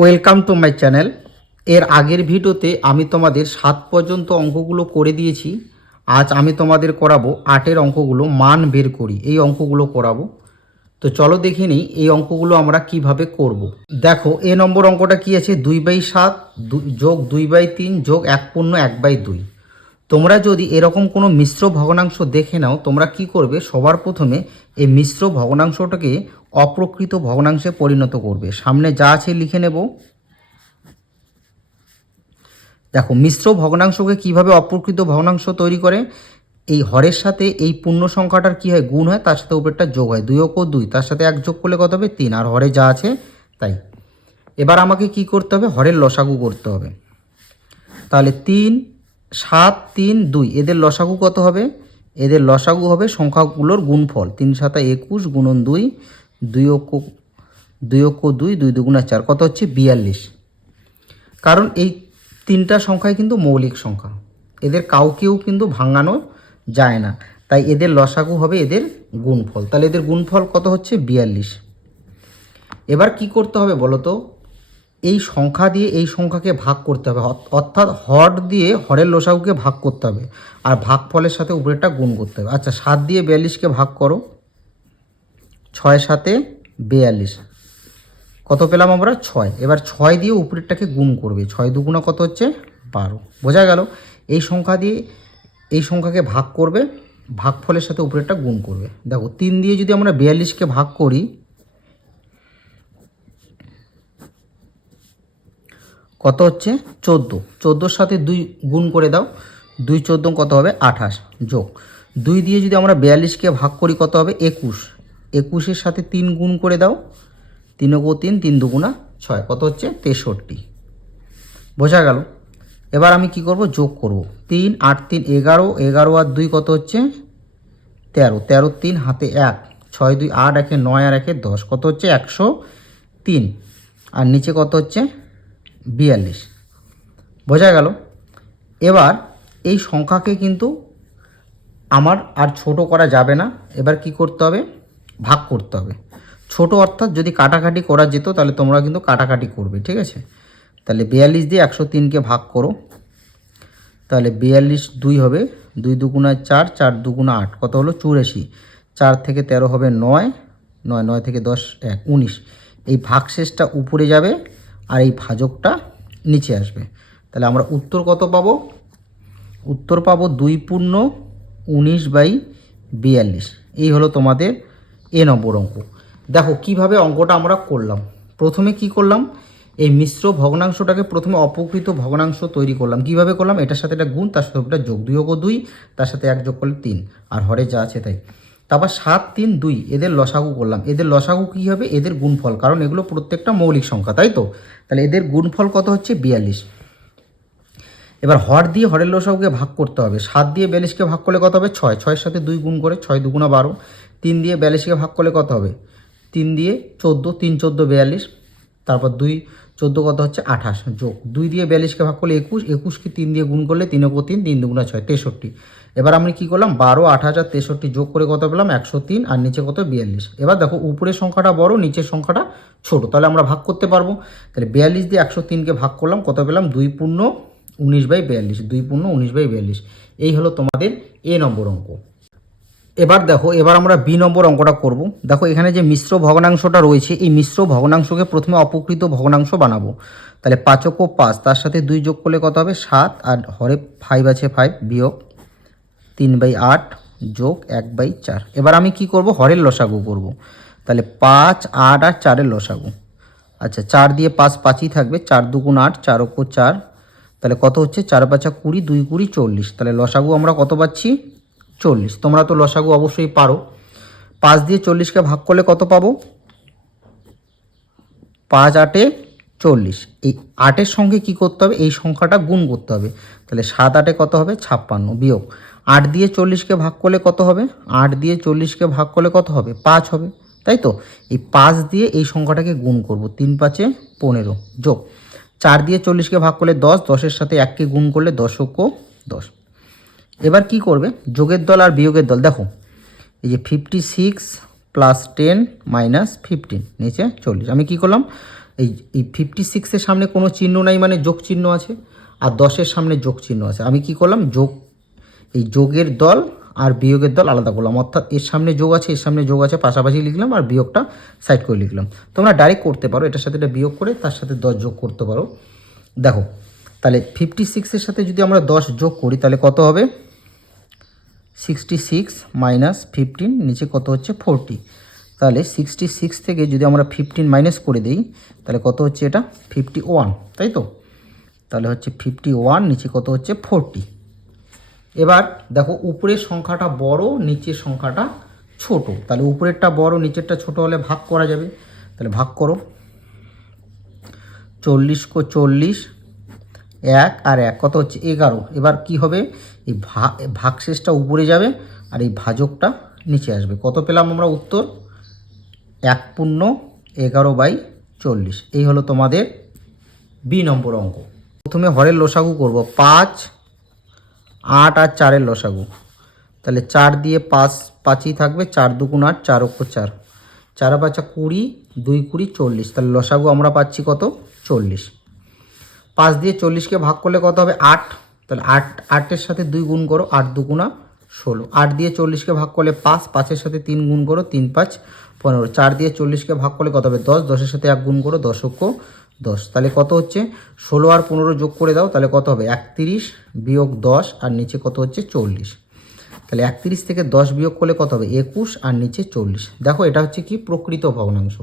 Welcome to my channel. এর আগের ভিডিওতে আমি তোমাদের সাত পর্যন্ত অঙ্কগুলো করে দিয়েছি। আজ আমি তোমাদের করাবো আটের অঙ্কগুলো, মান বের করি, এই অঙ্কগুলো করাবো। তো চলো দেখে নিই এই অঙ্কগুলো আমরা কীভাবে করব। দেখো, এ নম্বর অঙ্কটা কি আছে? দুই বাই সাত যোগ দুই বাই তিন যোগ এক পূর্ণ এক বাই দুই। তোমরা যদি এরকম কোনো মিশ্র ভগ্নাংশ দেখে নাও, তোমরা কি করবে? সবার প্রথমে এই মিশ্র ভগ্নাংশটাকে অপ্রকৃত ভগ্নাংশে পরিণত করবে। সামনে যা আছে লিখে নেব। দেখো, মিশ্র ভগ্নাংশকে কীভাবে অপ্রকৃত ভগ্নাংশ তৈরি করে? এই হরের সাথে এই পূর্ণ সংখ্যাটার কি হয়? গুণ হয়, তার সাথে উপরেরটা যোগ হয়। দুই ও দুই, তার সাথে এক যোগ করলে কত হবে? তিন। আর হরে যা আছে, তাই। এবার আমাকে কি করতে হবে? হরের লসাগু করতে হবে। তাহলে তিন, সাত, তিন, দুই, এদের লসাগু কত হবে? এদের লসাগু হবে সংখ্যাগুলোর গুণফল। তিন সাতা একুশ, গুণন দুই দুই অক্ষ দুই অক্ষ দুই দুই দুগুণা চার। কত হচ্ছে? বিয়াল্লিশ। কারণ এই তিনটা সংখ্যাই কিন্তু মৌলিক সংখ্যা। এদের কাউকেও কিন্তু ভাঙানো যায় না। তাই এদের লসাগু হবে এদের গুণফল। তাহলে এদের গুণফল কত হচ্ছে? বিয়াল্লিশ। এবার কি করতে হবে বলো তো? এই সংখ্যা দিয়ে এই সংখ্যাকে ভাগ করতে হবে। অর্থাৎ হর দিয়ে হরের লসাগুকে ভাগ করতে হবে। আর ভাগফলের সাথে উপরেরটা গুণ করতে হবে। আচ্ছা সাত দিয়ে বিয়াল্লিশকে ভাগ করো। ছয় সাতে বিয়াল্লিশ। কত পেলাম আমরা? ছয়। এবার ছয় দিয়ে উপরেরটাকে গুণ করবে। ছয় দুগুণা কত হচ্ছে? বারো। বোঝা গেল? এই সংখ্যা দিয়ে এই সংখ্যাকে ভাগ করবে, ভাগফলের সাথে উপরেরটা গুণ করবে। দেখো, তিন দিয়ে যদি আমরা বিয়াল্লিশকে ভাগ করি, কত হচ্ছে? চোদ্দ। চোদ্দোর সাথে দুই গুণ করে দাও। দুই চোদ্দ কত হবে? আঠাশ। যোগ। দুই দিয়ে যদি আমরা বিয়াল্লিশকে ভাগ করি, কত হবে? একুশ। একুশের সাথে তিন গুণ করে দাও। তিন গো তিন তিন দুগুণা ছয়। কত হচ্ছে? তেষট্টি। বোঝা গেল? এবার আমি কি করব? যোগ করব। তিন, আট, তিন, এগারো এগারো আর দুই কত হচ্ছে? তেরো। তেরো, তিন, হাতে এক। ছয়, দুই, আট, একে নয় আর একে দশ। কত হচ্ছে? একশো তিন। আর নিচে কত হচ্ছে? বিয়াল্লিশ। বোঝা গেল? এবার এই সংখ্যাকে কিন্তু আমার আর ছোট করা যাবে না। এবার কি করতে হবে? ভাগ করতে হবে। ছোট অর্থাৎ যদি কাটাকাটি করা যেত, তাহলে তোমরা কিন্তু কাটাকাটি করবে, ঠিক আছে? তাহলে বিয়াল্লিশ দিয়ে একশো তিনকে ভাগ করো। তাহলে বিয়াল্লিশ দুই হবে, দুই দুগুণা চার চার দুগুণা আট, কত হলো? চুরাশি। চার থেকে তেরো হবে নয় নয় নয় থেকে দশ, এক, উনিশ। এই ভাগশেষটা উপরে যাবে আর এই ভাজকটা নিচে আসবে। তাহলে আমরা উত্তর কত পাবো? উত্তর পাবো দুই পূর্ণ উনিশ বাই বিয়াল্লিশ। এই হলো তোমাদের এ নম্বর অঙ্ক। দেখো, কীভাবে অঙ্কটা আমরা করলাম? প্রথমে কি করলাম? এই মিশ্র ভগ্নাংশটাকে প্রথমে অপকৃত ভগ্নাংশ তৈরি করলাম। কীভাবে করলাম? এটার সাথে একটা গুণ, তার সাথে একটা যোগ দুই ও দুই, তার সাথে এক যোগ করলে তিন। আর হরে যা আছে তাই। তারপর সাত, তিন, দুই, এদের লসাগু করলাম। এদের লসাগু কী হবে? এদের গুণফল, কারণ এগুলো প্রত্যেকটা মৌলিক সংখ্যা, তাই তো? তাহলে এদের গুণফল কত হচ্ছে? বিয়াল্লিশ। এবার হর দিয়ে হরের লসাগুকে ভাগ করতে হবে। সাত দিয়ে বিয়াল্লিশকে ভাগ করলে কত হবে? ছয়। ছয়ের সাথে দুই গুণ করে ছয় দুগুণা বারো। তিন দিয়ে বিয়াল্লিশকে ভাগ করলে কত হবে? তিন দিয়ে চোদ্দ, তিন, চোদ্দ, বিয়াল্লিশ, তারপর দুই, চোদ্দ কত হচ্ছে? আঠাশ, যোগ। দুই দিয়ে বিয়াল্লিশকে ভাগ করলে একুশ, একুশকে তিন দিয়ে গুণ করলে তিন ওপর তিন তিন দুগুণা ছয়, তেষট্টি। এবার আমি কি করলাম? বারো, আঠাশ আর তেষট্টি যোগ করে কত পেলাম? একশো তিন, আর নিচে কত? বিয়াল্লিশ। এবার দেখো, উপরের সংখ্যাটা বড়, নিচের সংখ্যাটা ছোট, তাহলে আমরা ভাগ করতে পারব। তাহলে বিয়াল্লিশ দিয়ে একশো তিনকে ভাগ করলাম, কত পেলাম? দুই পূর্ণ উনিশ বাই বিয়াল্লিশ, দুই পূর্ণ উনিশ বাই বিয়াল্লিশ। এই হলো তোমাদের এ নম্বর অঙ্ক। এবার দেখো, এবার আমরা বি নম্বর অঙ্কটা করব। দেখো, এখানে যে মিশ্র ভগ্নাংশটা রয়েছে, এই মিশ্র ভগ্নাংশকে প্রথমে অপকৃত ভগ্নাংশ বানাবো। তাহলে পাঁচক ও পাঁচ, তার সাথে দুই যোগ করলে কত হবে? সাত, আর হরে ফাইভ আছে ফাইভ বিয়োগ তিন বাই আট যোগ এক বাই চার। এবার আমি কি করব? হরের লসাগু করব। তাহলে পাঁচ, আট, আর চারের লসাগু। আচ্ছা চার দিয়ে পাঁচ পাঁচই থাকবে, চার দুগুণ আট, চার অক্ষ চার। তাহলে কত হচ্ছে? চার পাঁচা কুড়ি, দুই কুড়ি চল্লিশ। তাহলে লসাগু আমরা কত পাচ্ছি? চল্লিশ। তোমরা তো লসাগু অবশ্যই পারো। পাঁচ দিয়ে চল্লিশকে ভাগ করলে কত পাবো? পাঁচ আটে চল্লিশ। এই আটের সঙ্গে কি করতে হবে? এই সংখ্যাটা গুণ করতে হবে। তাহলে সাত আটে কত হবে? ছাপ্পান্ন বিয়োগ। আট দিয়ে চল্লিশকে ভাগ করলে কত হবে? আট দিয়ে চল্লিশকে ভাগ করলে কত হবে? পাঁচ হবে। তাই তো? এই পাঁচ দিয়ে এই সংখ্যাটাকে গুণ করব। তিন পাঁচে পনেরো যোগ। চার দিয়ে চল্লিশকে ভাগ করলে দশ। দশের সাথে এককে গুণ করলে দশকও দশ। এবার কি করবে? যোগের দল আর বিয়োগের দল, দেখো। এই যে fifty six plus ten minus fifteen নিচে চল্লিশ। আমি কি করলাম? এই এই ফিফটি সিক্সের সামনে কোনো চিহ্ন নাই মানে যোগ চিহ্ন আছে, আর দশের সামনে যোগ চিহ্ন আছে। আমি কি করলাম? যোগ, এই যোগের দল আর বিয়োগের দল আলাদা করলাম। অর্থাৎ এর সামনে যোগ আছে, এর সামনে যোগ আছে, পাশাপাশি লিখলাম আর বিয়োগটা সাইড করে লিখলাম। তোমরা ডাইরেক্ট করতে পারো, এটার সাথে এটা বিয়োগ করে তার সাথে দশ যোগ করতে পারো। দেখো, তাহলে ফিফটি সিক্সের সাথে যদি আমরা দশ যোগ করি, তাহলে কত হবে? সিক্সটি সিক্স মাইনাস ফিফটিন, নিচে কত হচ্ছে? ফোরটি। তাহলে সিক্সটি সিক্স থেকে যদি আমরা ফিফটিন মাইনাস করে দিই, তাহলে কত হচ্ছে এটা? ফিফটি ওয়ান, তাই তো? তাহলে হচ্ছে ফিফটি ওয়ান, নিচে কত হচ্ছে? ফোরটি। এবার দেখো, উপরের সংখ্যাটা বড়, নিচের সংখ্যাটা ছোট। তাহলে উপরেরটা বড়, নিচেরটা ছোট হলে ভাগ করা যাবে। তাহলে ভাগ করো। চল্লিশ কো চল্লিশ, এক আর এক, কত হচ্ছে? এগারো। এবার কি হবে? এই ভা- ভাগশেষটা উপরে যাবে আর এই ভাজকটা নিচে আসবে। কত পেলাম আমরা উত্তর? এক পূর্ণ এগারো বাই চল্লিশ। এই হলো তোমাদের বি নম্বর অঙ্ক। প্রথমে হরের লসাগু করব। পাঁচ, আট আর চারের লসাগু। তাহলে চার দিয়ে পাঁচ, পাঁচই থাকবে। চার দুগুণ আট, চার অক্ষ চার। চার পাঁচা কুড়ি, দুই কুড়ি চল্লিশ। তাহলে লসাগু আমরা পাচ্ছি কত? চল্লিশ। পাঁচ দিয়ে চল্লিশকে ভাগ করলে কত হবে? আট। তাহলে আট, আটের সাথে দুই গুণ করো, আট দুগুণা ষোলো। আট দিয়ে চল্লিশকে ভাগ করলে পাঁচ, পাঁচের সাথে তিন গুণ করো, তিন, পাঁচ, পনেরো। চার দিয়ে চল্লিশকে ভাগ করলে কত হবে? দশ। দশের সাথে এক গুণ করো দশক্ষ দশ। তাহলে কত হচ্ছে? ষোলো আর পনেরো যোগ করে দাও, তাহলে কত হবে? একত্রিশ বিয়োগ দশ, আর নিচে কত হচ্ছে? চল্লিশ। তাহলে একত্রিশ থেকে দশ বিয়োগ করলে কত হবে? একুশ, আর নিচে চল্লিশ। দেখো, এটা হচ্ছে কি? প্রকৃত ভগ্নাংশ।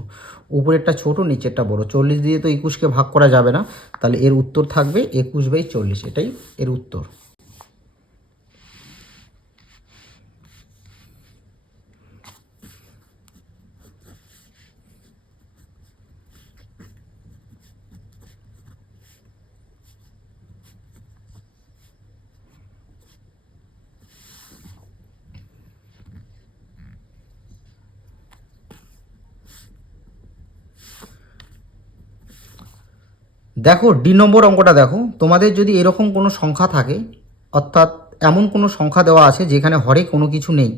উপরেরটা ছোট, নিচেরটা বড়। চল্লিশ দিয়ে তো একুশকে ভাগ করা যাবে না। তাহলে এর উত্তর থাকবে একুশ বাই চল্লিশ। এটাই এর উত্তর। দেখো ডি নম্বর অঙ্কটা দেখো। তোমাদের যদি এরকম কোনো সংখ্যা থাকে, অর্থাৎ এমন কোনো সংখ্যা দেওয়া আছে যেখানে হরে কোনো কিছু নেই,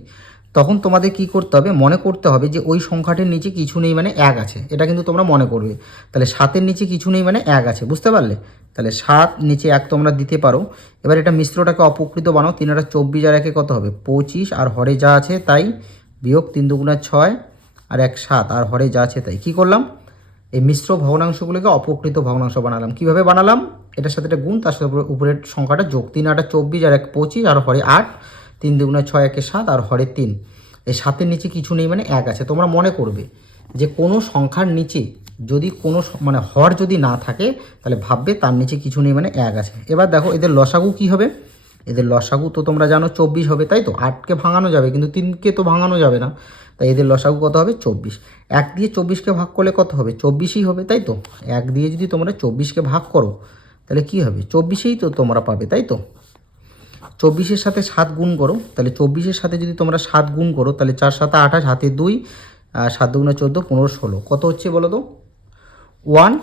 তখন তোমাদের কি করতে হবে? মনে করতে হবে যে ওই সংখ্যাটির নিচে কিছু নেই মানে এক আছে। এটা কিন্তু তোমরা মনে করবে। তাহলে সাতের নিচে কিছু নেই মানে এক আছে। বুঝতে পারলে? তাহলে সাত নিচে এক তোমরা দিতে পারো। এবার এটা মিশ্রটাকে অপকৃত বানাও। তিন একটা চব্বিশ আর একে কত হবে? পঁচিশ। আর হরে যা আছে তাই বিয়োগ তিন দুগুণা ছয় আর এক সাত। আর হরে যা আছে তাই। কি করলাম? এই মিশ্র ভগ্নাংশগুলোকে অপকৃত ভগ্নাংশ বানালাম। কীভাবে বানালাম? এটার সাথে একটা গুণ, তার সাথে উপরে- উপরের সংখ্যাটা যোগ তিন, আটা চব্বিশ, আর এক পঁচিশ, আর হরে আট, তিন দুগুণে ছয়, একে সাত, আর হরে তিন। এই সাতের নিচে কিছু নেই মানে এক আছে। তোমরা মনে করবে যে কোনো সংখ্যার নিচে যদি কোনো মানে হর যদি না থাকে, তাহলে ভাববে তার নিচে কিছু নেই মানে এক আছে। এবার দেখো, এদের লসাগু কি হবে? এদের লসাগু তো তোমরা জানো, চব্বিশ হবে, তাই তো? আটকে ভাঙানো যাবে, কিন্তু তিনকে তো ভাঙানো যাবে না। তাই এদের লসাগু কত হবে? চব্বিশ। এক দিয়ে চব্বিশকে ভাগ করলে কত হবে? চব্বিশই হবে, তাই তো? এক দিয়ে যদি তোমরা চব্বিশকে ভাগ করো, তাহলে কি হবে? চব্বিশেই তো তোমরা পাবে, তাই তো? চব্বিশের সাথে সাত গুণ করো, তাহলে চব্বিশের সাথে যদি তোমরা সাত গুণ করো, তাহলে চার সাথে আঠাশ, হাতে দুই সাত দুগুণে চোদ্দ, পনেরো, ষোলো। কত হচ্ছে বলো তো? One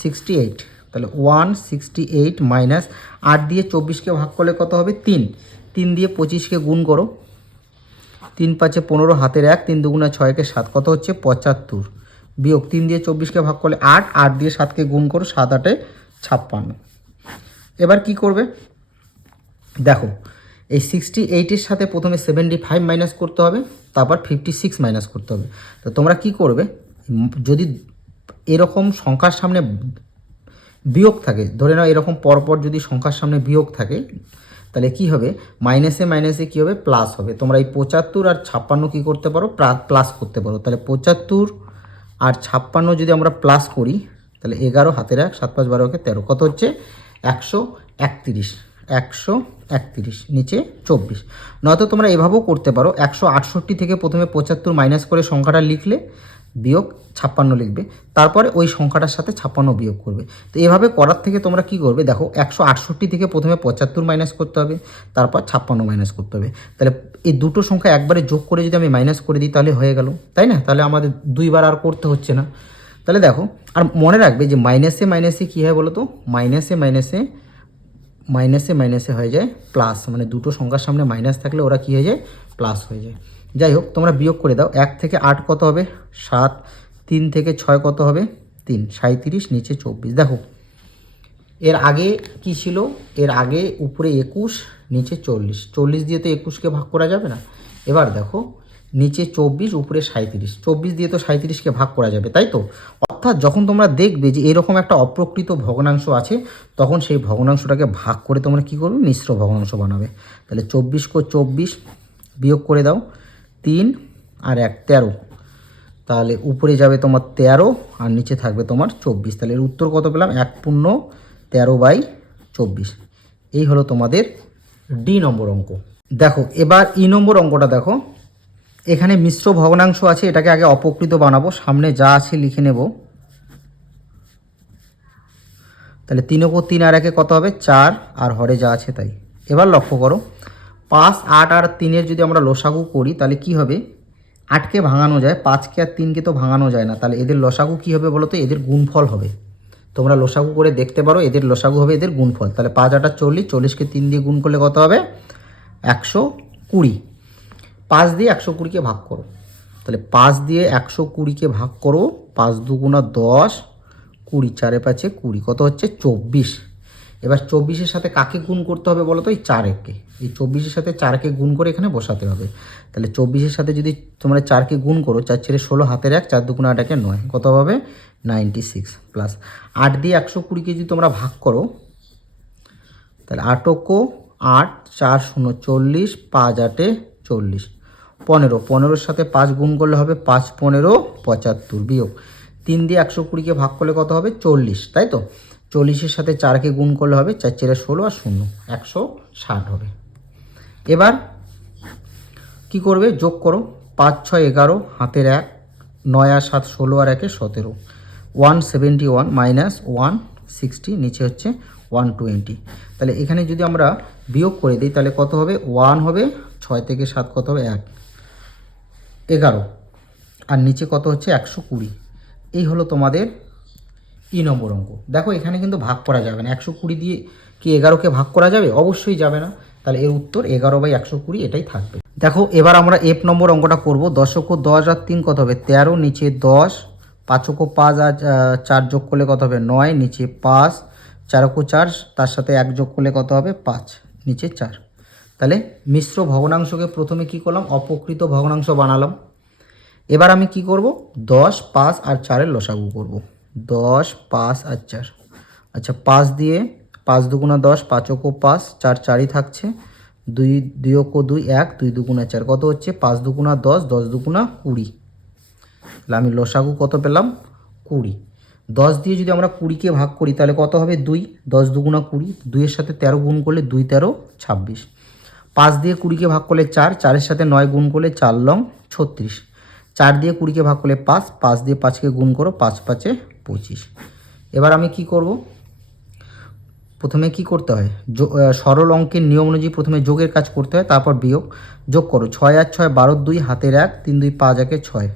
sixty eight. তাহলে ওয়ান সিক্সটি এইট মাইনাস আট দিয়ে চব্বিশকে ভাগ করলে কত হবে? তিন। তিন দিয়ে পঁচিশকে গুণ করো তিন পাঁচে পনেরো, হাতের এক, তিন দুগুণে ছয়কে সাত, কত হচ্ছে? পঁচাত্তর। বিয়োগ তিন দিয়ে চব্বিশকে ভাগ করলে আট আট দিয়ে সাতকে গুণ করো সাত, আটে ছাপ্পান্ন। এবার কি করবে? দেখো, এই সিক্সটি এইটের সাথে প্রথমে সেভেন্টি ফাইভ মাইনাস করতে হবে, তারপর ফিফটি সিক্স মাইনাস করতে হবে। তো তোমরা কি করবে? যদি এরকম সংখ্যার সামনে বিয়োগ থাকে, ধরে নাও এরকম পরপর যদি সংখ্যার সামনে বিয়োগ থাকে তাহলে কি হবে? মাইনাসে মাইনাসে কী হবে? প্লাস হবে। তোমরা এই পঁচাত্তর আর ছাপ্পান্ন কী করতে পারো? প্লাস করতে পারো। তাহলে পঁচাত্তর আর ছাপ্পান্ন যদি আমরা প্লাস করি, তাহলে এগারো, হাতের এক, সাত, পাঁচ বারোকে তেরো। কত হচ্ছে? একশো একত্রিশ। একশো একত্রিশ, নিচে চব্বিশ। নয়তো তোমরা এভাবেও করতে পারো। একশো আটষট্টি থেকে প্রথমে পঁচাত্তর মাইনাস করে সংখ্যাটা লিখলে বিয়োগ ছাপ্পান্ন লিখবে। তারপরে ওই সংখ্যাটার সাথে ছাপ্পান্ন বিয়োগ করবে। তো এভাবে করার থেকে তোমরা কি করবে? দেখো, একশো আটষট্টি থেকে প্রথমে পঁচাত্তর মাইনাস করতে হবে, তারপর ছাপ্পান্ন মাইনাস করতে হবে। তাহলে এই দুটো সংখ্যা একবারে যোগ করে যদি আমি মাইনাস করে দিই, তাহলে হয়ে গেল। তাই না? তাহলে আমাদের দুইবার আর করতে হচ্ছে না। তাহলে দেখো, আর মনে রাখবে যে মাইনাসে মাইনাসে কী হয় বলো তো? মাইনাসে মাইনাসে মাইনাসে মাইনাসে হয়ে যায় প্লাস মানে দুটো সংখ্যার সামনে মাইনাস থাকলে ওরা কী হয়ে যায়? প্লাস হয়ে যায়। যাই হোক, তোমরা বিয়োগ করে দাও। এক থেকে আট কত হবে? সাত। তিন থেকে ছয় কত হবে? তিন। সাঁত্রিশ নিচে চব্বিশ। দেখো, এর আগে কি ছিল? এর আগে উপরে একুশ, নিচে চল্লিশ। চল্লিশ দিয়ে তো একুশকে ভাগ করা যাবে না। এবার দেখো, নিচে চব্বিশ, উপরে সাঁত্রিশ চব্বিশ দিয়ে তো সাঁত্রিশকে ভাগ করা যাবে, তাই তো? অর্থাৎ যখন তোমরা দেখবে যে এরকম একটা অপ্রকৃত ভগ্নাংশ আছে, তখন সেই ভগ্নাংশটাকে ভাগ করে তোমরা কী করবে? মিশ্র ভগ্নাংশ বানাবে। তাহলে চব্বিশ কো চব্বিশ, বিয়োগ করে দাও। তিন আর এক, তেরো। তাহলে উপরে যাবে তোমার তেরো আর নিচে থাকবে তোমার চব্বিশ। তাহলে এর উত্তর কত পেলাম? এক পূর্ণ তেরো বাই চব্বিশ। এই হলো তোমাদের ডি নম্বর অঙ্ক। দেখো, এবার ই নম্বর অঙ্কটা দেখো। এখানে মিশ্র ভগ্নাংশ আছে, এটাকে আগে অপকৃত বানাবো। সামনে যা আছে লিখে নেব। তাহলে তিন ওপর তিন আর একে কত হবে? চার। আর হরে যা আছে তাই। এবার লক্ষ্য করো। পাঁচ, আট আর তিনের যদি আমরা লসাগু করি, তাহলে কি হবে? আটকে ভাঙানো যায়, পাঁচকে আর তিনকে তো ভাঙানো যায় না। তাহলে এদের লসাগু কী হবে বলো তো এদের গুণফল হবে। তোমরা লসাগু করে দেখতে পারো, এদের লসাগু হবে এদের গুণফল। তাহলে পাঁচ, আটা চল্লিশ, চল্লিশকে তিন দিয়ে গুণ করলে কত হবে? একশো কুড়ি। পাঁচ দিয়ে একশো কুড়িকে ভাগ করো। তাহলে পাঁচ দিয়ে একশো কুড়িকে ভাগ করো, পাঁচ দুগুণা দশ, কুড়ি, চারে পাঁচে কুড়ি। কত হচ্ছে? চব্বিশ। এবার চব্বিশের সাথে কাকে গুণ করতে হবে বলো তো? এই চারকে। এই চব্বিশের সাথে চারকে গুণ করে এখানে বসাতে হবে। তাহলে চব্বিশের সাথে যদি তোমরা চারকে গুণ করো, চার ছেড়ে ষোলো, হাতের এক, চার দুগুণ আট একে নয়, কত হবে? নাইনটি সিক্স প্লাস আট দিয়ে একশো কুড়িকে যদি তোমরা ভাগ করো, তাহলে আটকো আট, চার শূন্য চল্লিশ, পাঁচ আটে চল্লিশ। পনেরো, পনেরোর সাথে পাঁচ গুণ করলে হবে পাঁচ পনেরো, পঁচাত্তর বিয়োগ। তিন দিয়ে একশো কুড়িকে ভাগ করলে কত হবে? চল্লিশ, তাই তো? চল্লিশের সাথে চারকে গুণ করলে হবে চার চেরে ষোলো আর শূন্য, একশো ষাট হবে। এবার কি করবে? যোগ করো, পাঁচ, ছয়, এগারো, হাতের এক, নয় আর সাত, ষোলো আর একে সতেরো। One seventy one minus one sixty, নিচে হচ্ছে ওয়ান টোয়েন্টি। তাহলে এখানে যদি আমরা বিয়োগ করে দিই, তাহলে কত হবে? ওয়ান হবে, ছয় থেকে সাত কত হবে? এক। এগারো। আর নিচে কত হচ্ছে? একশো কুড়ি। এই হলো তোমাদের ই নম্বর অঙ্ক। দেখো এখানে কিন্তু ভাগ করা যাবে না। একশো কুড়ি দিয়ে কি এগারোকে ভাগ করা যাবে? অবশ্যই যাবে না। তাহলে এর উত্তর এগারো বাই একশো কুড়ি, এটাই থাকবে। দেখো, এবার আমরা এফ নম্বর অঙ্কটা করব। দশক দশ আর তিন কত হবে? তেরো, নিচে দশ। পাঁচকো পাঁচ আর চার যোগ করলে কত হবে? নয়, নিচে পাঁচ। চারকো চার, তার সাথে এক যোগ করলে কত হবে? পাঁচ, নিচে চার। তাহলে মিশ্র ভগ্নাংশকে প্রথমে কি করলাম? অপকৃত ভগ্নাংশ বানালাম। এবার আমি কি করব? দশ, পাঁচ আর চারের লসাগু করব। দশ, পাঁচ আর চার। আচ্ছা পাঁচ দিয়ে পাঁচ দুগুণা দশ পাঁচকো পাঁচ, চার চারই থাকছে। দুই দুইকো দুই, এক, দুই দুগুণা চার। কত হচ্ছে? পাঁচ দুগুণা দশ দশ দুগুণা কুড়ি। তাহলে আমি লসাগু কত পেলাম? কুড়ি। দশ দিয়ে যদি আমরা কুড়িকে ভাগ করি, তাহলে কত হবে? দুই। দশ দুগুণা কুড়ি। দুইয়ের সাথে তেরো গুণ করলে দুই, তেরো, ছাব্বিশ। পাঁচ দিয়ে কুড়িকে ভাগ করলে চার, চারের সাথে নয় গুণ করলে চার লং ছত্রিশ। চার দিয়ে কুড়িকে ভাগ করলে পাঁচ পাঁচ দিয়ে পাঁচকে গুণ করো, পাঁচ পাঁচে পঁচিশ। এবার আমি কি করব? প্রথমে কি করতে হয়? সরল অঙ্কের নিয়ম অনুযায়ী প্রথমে যোগের কাজ করতে হয়, তারপর বিয়োগ। যোগ করো, ছয় আর ছয়, বারো দুই, হাতের এক, তিন দুই, পাঁচ একে ছয়।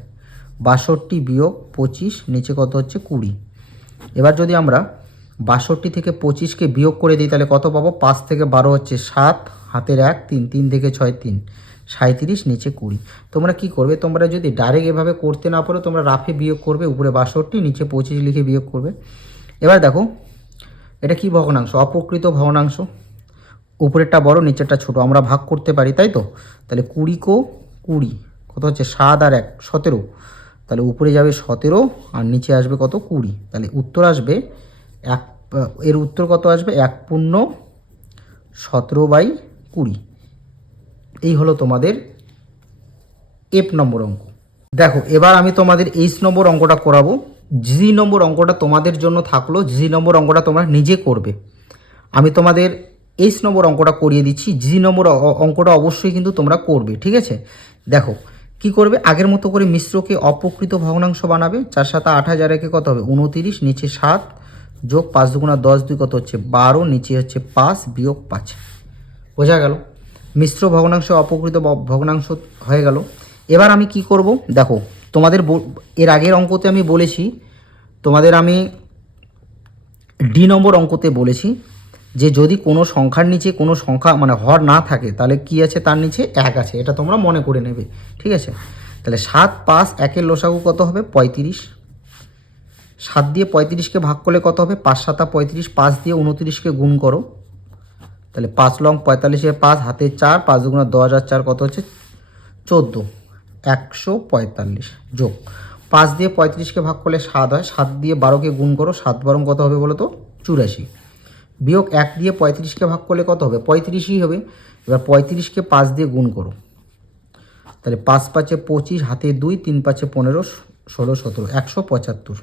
বাষট্টি বিয়োগ পঁচিশ, নিচে কত হচ্ছে? কুড়ি। এবার যদি আমরা বাষট্টি থেকে পঁচিশকে বিয়োগ করে দিই, তাহলে কত পাবো? পাঁচ থেকে বারো হচ্ছে সাত, হাতের এক, তিন তিন থেকে ছয়, তিন। সাঁত্রিশ নিচে কুড়ি। তোমরা কি করবে? তোমরা যদি ডাইরেক্ট এভাবে করতে না পারো, তোমরা রাফে বিয়োগ করবে, উপরে বাষট্টি, নিচে পঁচিশ লিখে বিয়োগ করবে। এবার দেখো, এটা কি ভগ্নাংশ? অপ্রকৃত ভগ্নাংশ। উপরেরটা বড়, নিচেরটা ছোট। আমরা ভাগ করতে পারি, তাই তো? তাহলে কুড়ি কো কুড়ি, কত হচ্ছে? সাত আর এক, সতেরো। তাহলে উপরে যাবে সতেরো, আর নিচে আসবে কত? কুড়ি। তাহলে উত্তর আসবে এক, এর উত্তর কত আসবে? এক পূর্ণ সতেরো বাই কুড়ি। এই হলো তোমাদের এফ নম্বর অঙ্ক। দেখো, এবার আমি তোমাদের এইচ নম্বর অঙ্কটা করাবো। জি নম্বর অঙ্কটা তোমাদের জন্য থাকল জি নম্বর অঙ্কটা তোমরা নিজে করবে। আমি তোমাদের এইচ নম্বর অঙ্কটা করিয়ে দিচ্ছি জি নম্বর অঙ্কটা অবশ্যই কিন্তু তোমরা করবে, ঠিক আছে? দেখো, কি করবে? আগের মতো করে মিশ্রকে অপকৃত ভগ্নাংশ বানাবে, চার সাত আট হাজার একে কত হবে? উনতিরিশ, নিচে সাত, যোগ পাঁচ দুগুণা দশ দুই কত হচ্ছে বারো, নিচে হচ্ছে পাঁচ, বিয়োগ পাঁচ। বোঝা গেল? মিশ্র ভগ্নাংশ, অপকৃত ভগ্নাংশ হয়ে গেল। এবার আমি কি করব? দেখো, তোমাদের এর আগের অঙ্কতে আমি বলেছি, তোমাদের আমি ডি নম্বর অঙ্কতে বলেছি যে যদি কোনো সংখ্যার নিচে কোনো সংখ্যা মানে হর না থাকে, তাহলে কি আছে? তার নিচে এক আছে। এটা তোমরা মনে করে নেবে। ঠিক আছে? তাহলে সাত পাঁচ একের লসাগু কত হবে? পঁয়ত্রিশ। সাত দিয়ে পঁয়ত্রিশকে ভাগ করলে কত হবে? পাঁচ সাতা পঁয়ত্রিশ, পাঁচ দিয়ে উনত্রিশকে গুণ করো। তাহলে পাঁচ লং পঁয়তাল্লিশে পাঁচ, হাতে চার, পাঁচ দুগুণা দশ হাজার চার কত হচ্ছে? চোদ্দ। একশো পঁয়তাল্লিশ। যোগ। পাঁচ দিয়ে পঁয়ত্রিশকে ভাগ করলে সাত হয়। সাত দিয়ে বারোকে গুণ করো। সাত বারং কত হবে বলো তো? চুরাশি। বিয়োগ এক দিয়ে পঁয়ত্রিশকে ভাগ করলে কত হবে? পঁয়ত্রিশই হবে। এবার পঁয়ত্রিশকে পাঁচ দিয়ে গুণ করো। তাহলে পাঁচ পাঁচে পঁচিশ, হাতে দুই, তিন পাঁচে পনেরো ষোলো, সতেরো, একশো পঁচাত্তর।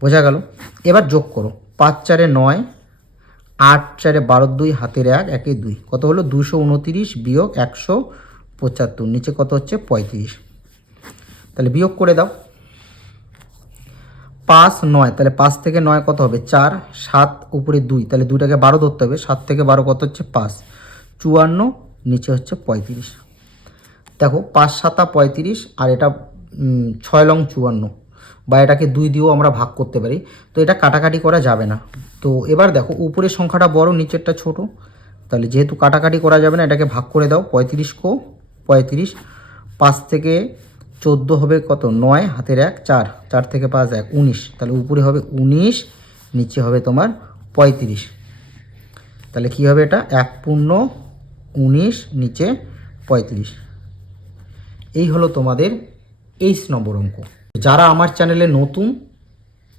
বোঝা গেল? এবার যোগ করো। পাঁচ চারে নয় আট চারে বারো দুই, হাতের এক, একে দুই। কত হলো? দুশো উনতিরিশ বিয়োগ একশো পঁচাত্তর। নিচে কত হচ্ছে? পঁয়ত্রিশ। তাহলে বিয়োগ করে দাও। পাঁচ নয়, তাহলে পাঁচ থেকে নয় কত হবে? চার, সাত, উপরে দুই। তাহলে দুইটাকে বারো ধরতে হবে। সাত থেকে বারো কত হচ্ছে? পাঁচ। চুয়ান্ন, নিচে হচ্ছে পঁয়ত্রিশ। দেখো, পাঁচ, সাতা পঁয়ত্রিশ, আর এটা ছয় লং চুয়ান্ন। বা এটাকে দুই দিয়েও আমরা ভাগ করতে পারি। তো এটা কাটাকাটি করা যাবে না। তো এবার দেখো, উপরের সংখ্যাটা বড়, নিচেরটা ছোট। তাহলে যেহেতু কাটাকাটি করা যাবে না, এটাকে ভাগ করে দাও। পঁয়ত্রিশ কো, পঁয়ত্রিশ। পাঁচ থেকে চোদ্দ হবে কত? নয়, হাতের এক, চার। চার থেকে পাঁচ, এক, উনিশ। তাহলে উপরে হবে উনিশ, নিচে হবে তোমার পঁয়ত্রিশ। তাহলে কী হবে এটা? এক পূর্ণ উনিশ, নিচে পঁয়ত্রিশ। এই হলো তোমাদের এইচ নম্বর অঙ্ক। যারা আমার চ্যানেলে নতুন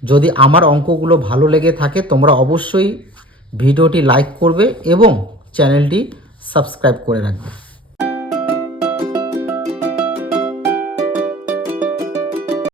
যদি আমার অঙ্কগুলো ভালো লেগে থাকে, তোমরা অবশ্যই ভিডিওটি লাইক করবে এবং চ্যানেলটি সাবস্ক্রাইব করে রাখবে।